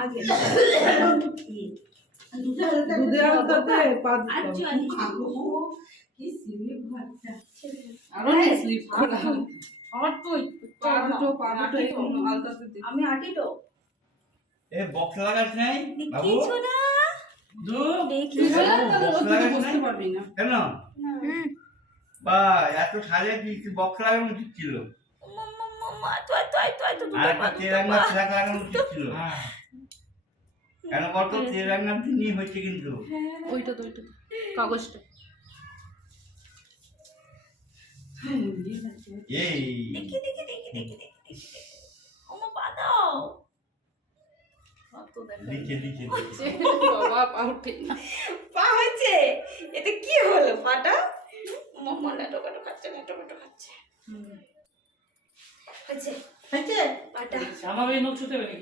আগে দুধে আলতাতে পা আচ্ছা খাবো কি স্লিপ ঘরটা আরো স্লিপ করা আর তুই পা দুটো আলতাতে দিই। আমি আটি তো এ বক্স লাগাস নাই বাবু কিছু না দু দেখি বক্স লাগাস বুঝতে নাই পারবি না। কেন বা এত সাজে কি বক্স লাগানো উচিত ছিল মামা তুই আর একটা তেরাঙ্গা ফ্ল্যাগ লাগানো উচিত ছিল কেন বলতো তেরাঙ্গা দিনই হচ্ছে কিন্তু ওইটা কাগজটা এই দেখি ওমা বাদাও লিখে বাবা পা উঠে না। পা হচ্ছে এটা কি হলো পাটা মামা না টমেটো খাচ্ছে হচ্ছে পাটা আমাকে নখ ছুতে হবে নাকি?